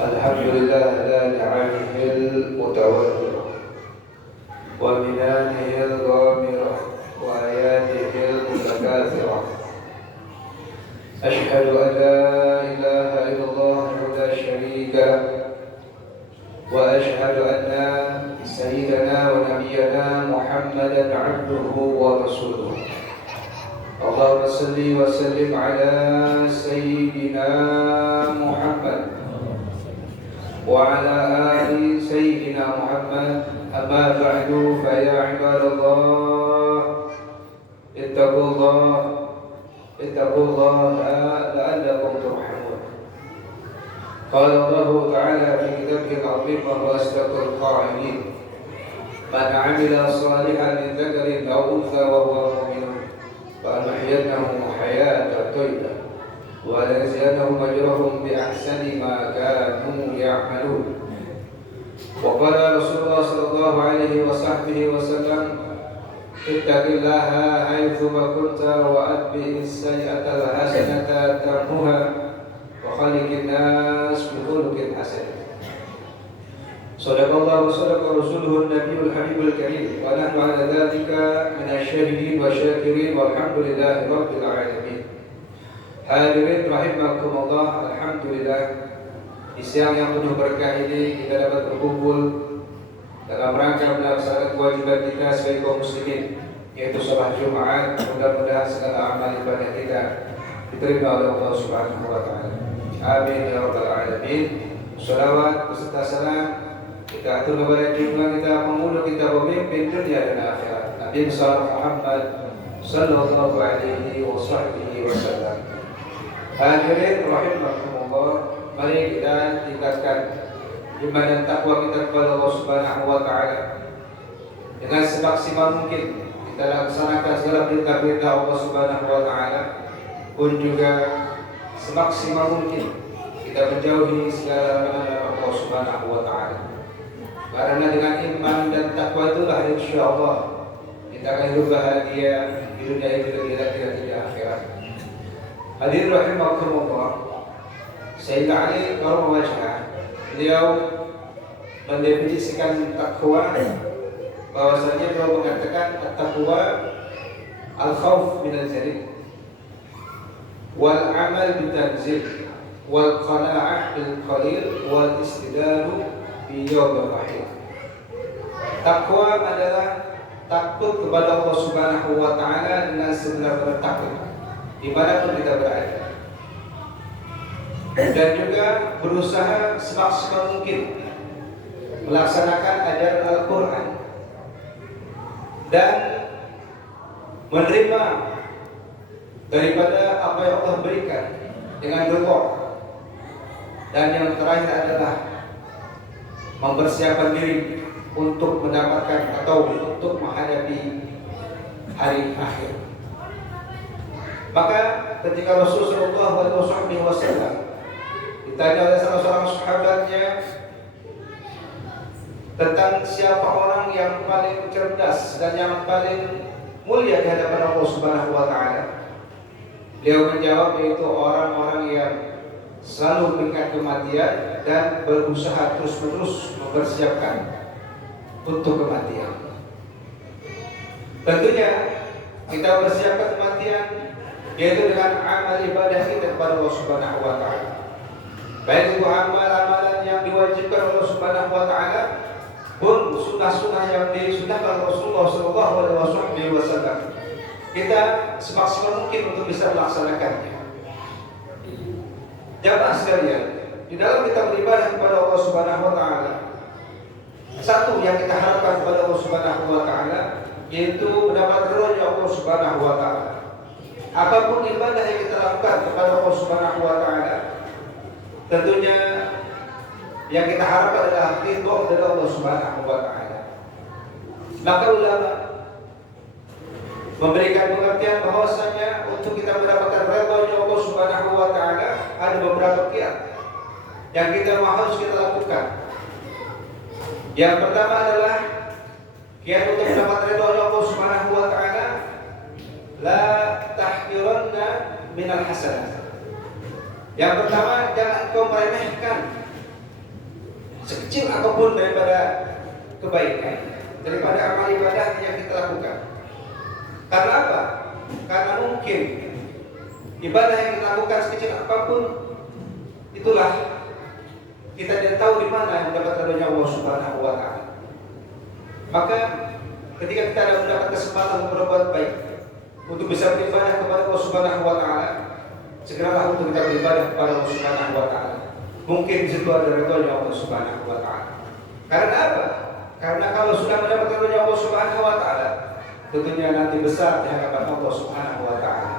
الحمد لله على نعمه المتواترة ومنانه الغامرة وآياته المتكاثرة. أشهد أن لا إله إلا الله وحده لا شريك له، وأشهد أن سيدنا ونبينا محمدا عبده ورسوله. اللهم صل وسلم على سيدنا محمد وعلى آل سيدنا محمد. أما بعد فيا عباد الله اتقوا الله لعلكم ترحمون. قال الله تعالى في كتابه العظيم وهو أصدق القائلين: من عمل صالحا من ذكر أو أنثى وهو مؤمن فأحيينهم حياة طيبة ولنجزينهم أجرهم بأحسن ما كانوا يعملون. وقال رسول الله صلى الله عليه وصحبه وسلم: اتق الله حيثما كنت وأتبع السيئة الحسنة تمحها وخالق الناس بخلق حسن. صدق الله وصدق رسوله النبي الحبيب الكريم، ونحن على ذلك من الشاهدين والشاكرين والحمد لله رب العالمين. Hadirin rahimakumullah, alhamdulillah, di siang yang penuh berkah ini kita dapat berkumpul dalam rangka melaksanakan kewajiban kita sebagai kaum muslimin, yaitu salat Jumat. Mudah-mudahan segala amal ibadah kita diterima oleh Allah Subhanahu wa taala. Amin ya rabbal alamin. Shalawat beserta salam kita atur kepada junjungan kita, pemuda kita, pemimpin dunia dan akhirat, Nabi Muhammad sallallahu alaihi wasallam. Hadirin rahimakumullah, mari kita tingkatkan iman dan takwa kita kepada Allah Subhanahu wa taala dengan semaksimal mungkin. Kita laksanakan segala perintah-perintah Allah Subhanahu wa taala, pun juga semaksimal mungkin kita menjauhi segala larangan Allah Subhanahu wa taala. Karena dengan iman dan takwa itulah insyaallah kita akan hidup bahagia di dunia ini dan di akhirat. Hadirin rahimakumullah, Sayyidina Ali Karamah Wajhah, beliau mendefinisikan takwa bahwasanya beliau mengatakan at-taqwa al-khauf min al-jalil wal amal bitanzil wal qana'ah bil qalil wal istidlal bi yawmir rahim. Takwa adalah takut kepada Allah Subhanahu wa taala dengan sebenar-benar takut dimanapun kita berada, dan juga berusaha semaksimal mungkin melaksanakan ajaran Al-Quran dan menerima daripada apa yang Allah berikan dengan ridha. Dan yang terakhir adalah mempersiapkan diri untuk mendapatkan atau untuk menghadapi hari akhir. Maka ketika Rasulullah SAW ditanya oleh salah seorang sahabatnya tentang siapa orang yang paling cerdas dan yang paling mulia di hadapan Allah Subhanahu wa taala, beliau menjawab, yaitu orang-orang yang selalu mengingat kematian dan berusaha terus-menerus mempersiapkan untuk kematian. Tentunya kita mempersiapkan kematian yaitu dengan amal ibadah kita kepada Allah Subhanahu wa taala. Baik itu amalan yang diwajibkan Allah Subhanahu wa taala pun sunnah-sunnah yang disunnahkan Rasulullah sallallahu alaihi wasallam. Kita semaksimal mungkin untuk bisa melaksanakannya. Jamaah sekalian, di dalam kita beribadah kepada Allah Subhanahu wa taala, satu yang kita harapkan kepada Allah Subhanahu wa taala yaitu mendapat ridha Allah Subhanahu wa taala. Apapun ibadah yang kita lakukan kepada Allah Subhanahu wa taala, tentunya yang kita harapkan adalah ridha dari Allah Subhanahu wa taala. Maka ulama memberikan pengertian bahwasanya untuk kita mendapatkan ridha Allah Subhanahu wa taala ada beberapa kiat yang kita harus kita lakukan. Yang pertama adalah kiat untuk mendapat ridha Allah Subhanahu wa taala, la tahqiranna minal hasanah. Yang pertama, jangan kau meremehkan sekecil apapun daripada kebaikan, daripada amal ibadah yang kita lakukan. Karena apa? Karena mungkin ibadah yang kita lakukan sekecil apapun, itulah kita tidak tahu di mana yang mendapat ridhonya Allah Subhanahu wa Ta'ala. Maka ketika kita ada mendapat kesempatan berbuat baik untuk bisa beribadah kepada Allah Subhanahu wa Ta'ala, segeralah untuk kita beribadah kepada Allah Subhanahu wa Ta'ala. Mungkin di situ ada ridhonya Allah Subhanahu wa Ta'ala. Karena apa? Karena kalau sudah mendapat ridhonya Allah Subhanahu wa Ta'ala, tentunya nanti besar di hadapan Allah Subhanahu wa Ta'ala.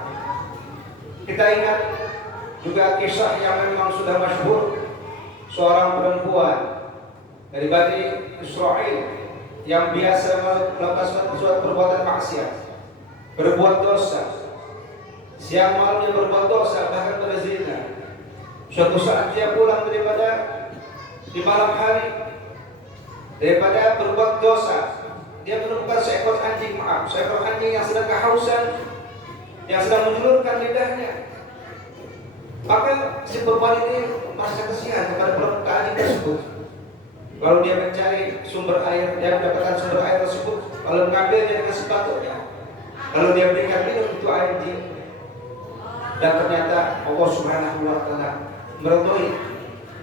Kita ingat juga kisah yang memang sudah masyhur, seorang perempuan dari Bani Israel yang biasa melakukan suatu perbuatan maksiat, berbuat dosa, siang malam dia berbuat dosa, bahkan berzina. Suatu saat dia pulang di malam hari daripada berbuat dosa, dia menemukan seekor anjing yang sedang kehausan, yang sedang menjulurkan lidahnya. Maka si perempuan ini merasa kasihan kepada anjing tersebut. Lalu dia mencari sumber air, dia mendapatkan sumber air tersebut, lalu mengambilnya dengan sepatunya. Lalu dia berikan minum itu anjing. Dan ternyata Allah Subhanahu wa Ta'ala meridhoi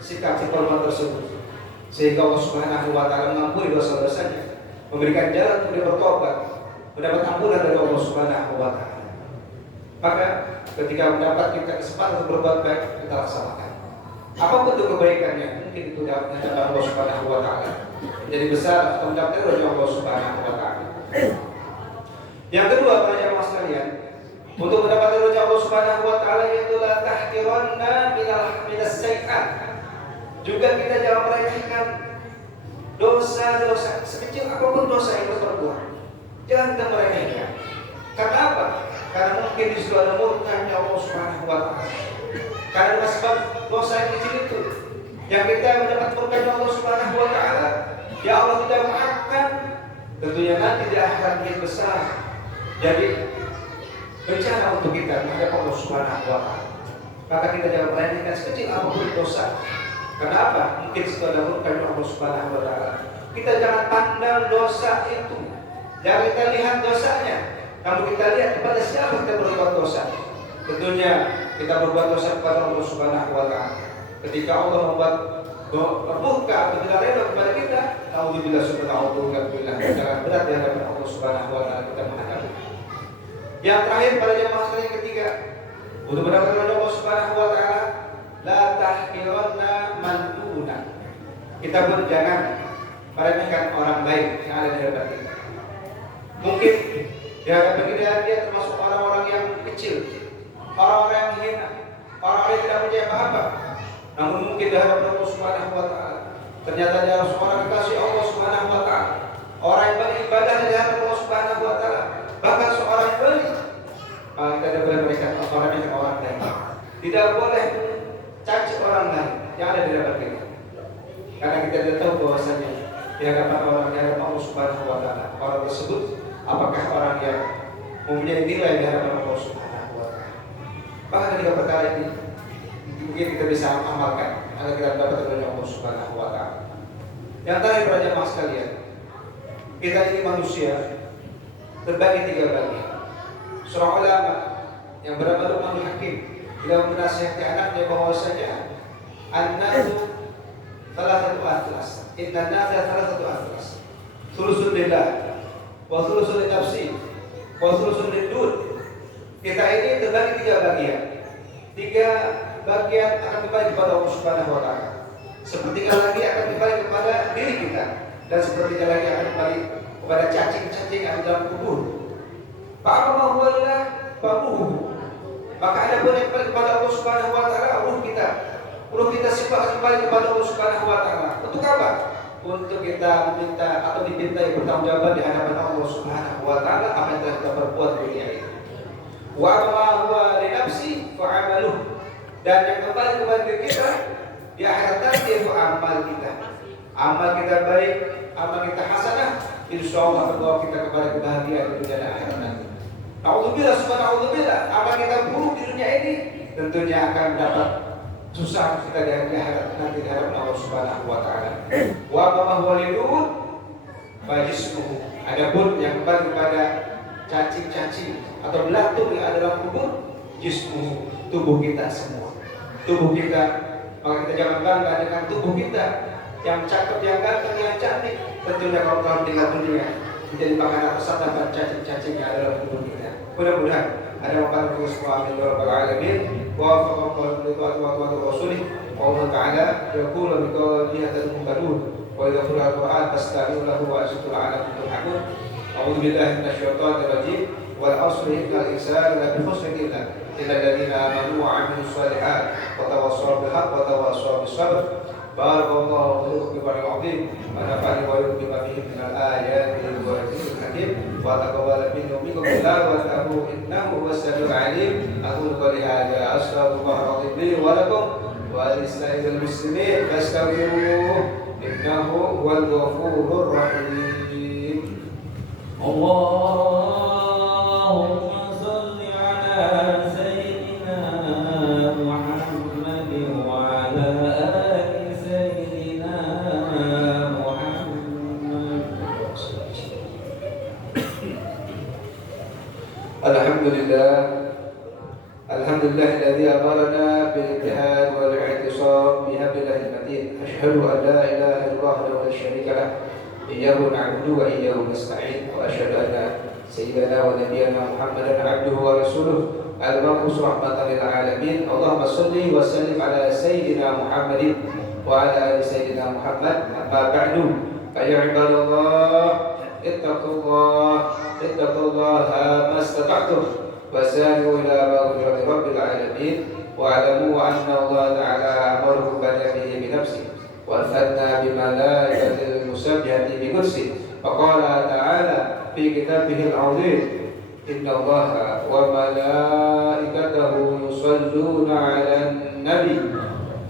sikap si perempuan tersebut, sehingga Allah Subhanahu wa Ta'ala mengampuni dosa-dosanya, memberikan jalan untuk dia bertobat, mendapat ampunan dari Allah Subhanahu wa Ta'ala. Maka ketika mendapat kita kesempatan untuk berbuat baik, kita laksanakan. Apapun itu kebaikannya, mungkin itu dapat Allah Subhanahu wa Ta'ala menjadi besar atau mendapat ridho Allah Subhanahu wa Ta'ala. Yang kedua, para jamaah sekalian, untuk mendapatkan ridho Allah Subhanahu wa Ta'ala, yaitu la tahqiranna minas sayyi'at. Juga kita jangan meremehkan dosa-dosa, sekecil apapun dosa yang kita perbuat, jangan kita meremehkan. Karena apa? Karena mungkin di situ ada murkanya Allah Subhanahu wa Ta'ala. Karena sebab dosa yang kecil itu yang kita mendapat murkanya Allah Subhanahu wa Ta'ala, ya Allah tidak maafkan, tentunya nanti di akhirat yang besar jadi bencana untuk kita menghadap Allah Subhanahu wa Ta'ala. Maka kita jangan meremehkan sekecil apapun dosa. Kenapa? Mungkin setelah dahulu kami Allah Subhanahu wa Ta'ala. Kita jangan pandang dosa itu, jangan kita lihat dosanya, namun kita lihat kepada siapa kita berbuat dosa. Tentunya kita berbuat dosa kepada Allah Subhanahu wa Ta'ala. Ketika Allah membuat murka atau tidak rela kepada kita, naudzubillah subhanahu wa ta'ala, jangan berat di hadapan Allah Subhanahu wa Ta'ala kita menghadapi. Yang terakhir, pada jamaah sekalian, yang ketiga, untuk mendapatkan Allah Subhanahu wa Ta'ala, la tahqiranna man duna. Kita pun jangan meremehkan orang lain yang ada di hadapan kita. Mungkin di hadapan kita dia termasuk orang-orang yang kecil, orang-orang yang hina, orang-orang yang tidak percaya apa-apa. Namun mungkin di hadapan Allah Subhanahu wa Ta'ala ternyata dia seorang kekasih Allah Subhanahu wa Ta'ala, orang yang beribadah di hadapan Allah Subhanahu wa Ta'ala, bahkan seorang yang beri. Maka kita tidak boleh meremehkan orang lain. Tidak boleh caci orang lain yang ada di hadapan kita, karena kita tidak tahu bahwasanya di hadapan orang yang hadapan Allah Subhanahu wa Ta'ala, orang tersebut apakah orang yang mempunyai nilai di hadapan Allah Subhanahu wa Ta'ala. Maka ketiga perkara ini mungkin kita bisa amalkan agar kita dapat ridho Allah Subhanahu wa Ta'ala. Yang terakhir, para jamaah sekalian, kita ini manusia terbagi tiga bagian. Seorang ulama yang bernama Luqmanul Hakim, beliau menasihati anaknya bahwasanya an-nasu thalathatu athlas, inna an-nasa thalathatu athlas, thulusun lillah wa thulusun li nafsi wa thulusun lid-dun. Kita ini terbagi tiga bagian. Tiga bagian akan kembali kepada Allah Subhanahu wa Ta'ala. Sepertiga lagi akan kembali kepada diri kita, dan sepertiga lagi akan kembali kepada cacing-cacing yang ada dalam kubur. Fa'amma huwa lillah fa'ruhu. Maka ada pun yang kembali kepada Allah Subhanahu wa Ta'ala, ruh kita sifat kembali kepada Allah Subhanahu wa Ta'ala. Untuk apa? Untuk kita meminta atau dimintai bertanggungjawab di hadapan Allah Subhanahu wa Ta'ala apa yang telah kita perbuat di dunia ini. Wa amma huwa li nafsi fa'amaluh. Dan yang kembali kepada diri kita di akhirat nanti itu amal kita. Amal kita baik, amal kita hasanah, insyaallah membawa kita kepada kebahagiaan di dunia dan akhirat nanti. Naudzubillah subhanallahi, amal kita buruk di dunia ini tentunya akan dapat susah kita nanti di hadapan Allah Subhanahu wa taala. Wa ma huwa lidud fajismuhu. Adapun yang kembali kepada cacing-cacing atau belatung yang ada dalam kubur, jismuhu, tubuh kita semua. Tubuh kita, maka kita jangan bangga dengan tubuh kita yang cakep, yang ganteng, yang cantik. Tentunya kalau kita tinggal dunia menjadi makanan tersandapan cacing-cacing yang ada dalam kubur kita. Mudah-mudahan ada makanan kita semua, amin ya rabbal alamin. ووفقكم لطاعة رسوله وقوله تعالى يقول بقوله تهتدون وإذا قرأ القرآن فاستعينوا له وأنصتوا لعلكم ترحمون. أعوذ بالله من الشيطان الرجيم والعصر إن الإنسان لفي خسر إلا الذين آمنوا وعملوا الصالحات وتواصوا بالحق وتواصوا بالصبر. بارك الله فيكم بالقرآن العظيم ونفعني وإياكم بما فيه من الآيات والذكر الحكيم وتقبل منكم تلاوته إنه هو السميع العليم. أقول قولي هذا أستغفر الله العظيم لي ولكم ولسائر المسلمين فاستغفروه إنه هو الغفور الرحيم. اللهم صل على سيدنا محمد وعلى آل سيدنا محمد. الحمد لله الذي أمرنا بالاتحاد والاعتصام بحبل الله المتين. أشهد أن لا إله إلا الله وحده لا شريك له إياه نعبد وإياه نستعين. وأشهد أن سيدنا ونبينا محمدا عبده ورسوله المبعوث رحمة للعالمين. اللهم صل وسلم على سيدنا محمد وعلى آل سيدنا محمد. أما بعد فيا عباد الله اتقوا الله ما استطعتم وسارعوا إلى مغفرة رب العالمين. واعلموا أن الله تعالى أمركم بنفسه بنفسه وأثنى بملائكة المسبحة بقدسه. فقال تعالى في كتابه العظيم إن الله وملائكته يصلون على النبي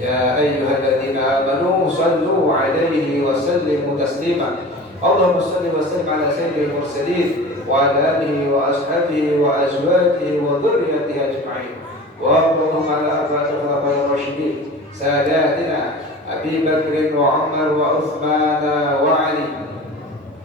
يا أيها الذين آمنوا صلوا عليه وسلموا تسليما. اللهم صل وسلم على سيد المرسلين وعلى آله وأصحابه وأزواجه وذريته أجمعين. اللهم على أربعة الخلفاء الراشدين ساداتنا أبي بكر وعمر وعثمان وعلي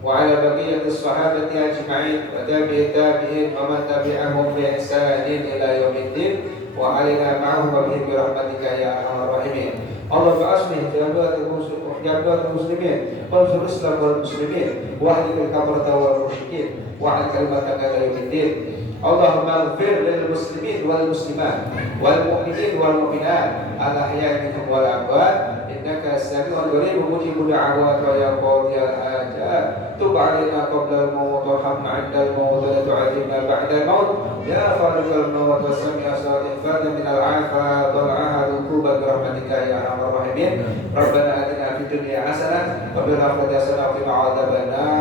وعلى بقية الصحابة أجمعين وتابع التابعين ومن تبعهم بإحسان إلى يوم الدين وعلينا معهم وبهم برحمتك يا أرحم الراحمين. اللهم أصلح جبهة المسلمين وانصر الإسلام والمسلمين واهلك الكفرة والمشركين واعل كلمتك إلى يوم الدين. اللهم اغفر للمسلمين والمسلمات والمؤمنين والمؤمنات الأحياء منهم والأموات إنك السميع القريب مجيب الدعوات ويا قاضي الحاجات. تب علينا قبل الموت وارحمنا عند الموت ولا تعذبنا بعد الموت يا خالق الموت وسميع صلاة فرد من العافات والعهد وكوبا برحمتك يا أرحم الراحمين. ربنا آتنا في الدنيا حسنة وفي الآخرة حسنة وقنا عذاب النار.